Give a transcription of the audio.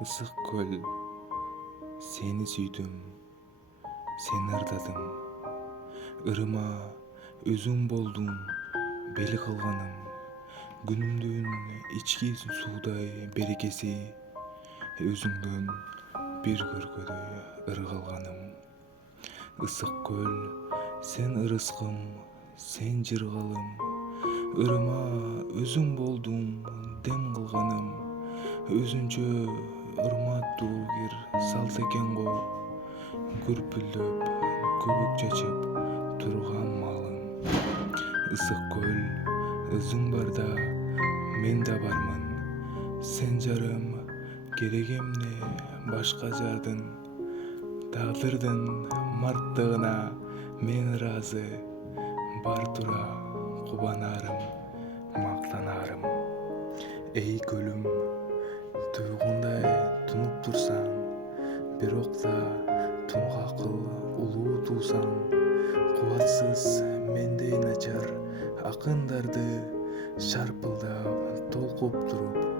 ысык көл, сени сүйдүм, сени ырдадым. Ырыма өзүң болдуң, бели кылганым. Күнүмдүн ички суудай берекеси, өзүңдөн бир көргөдөй ыргалганым. Ысык көл, сен ырыскым, сен жыргалым. Ырыма өзүң болдуң, дем кылганым. Өзүнчө урматтуу кир салт экен го, күрпүлдөп көбүк чачып турган малым. Ысык көл, өзүң барда мен да бармын. Сен жарым, керек эмне башка жаадын. Тагдырдын марттыгына мен ыраазы, бар тура кубанаарым, мактанаарым. Эй көлүм, туйгундай тунуп турсаң, бирок да тунгакыл улуу туусаң, кубатсыз мендей начар акындарды шарпылдап толкуп туруп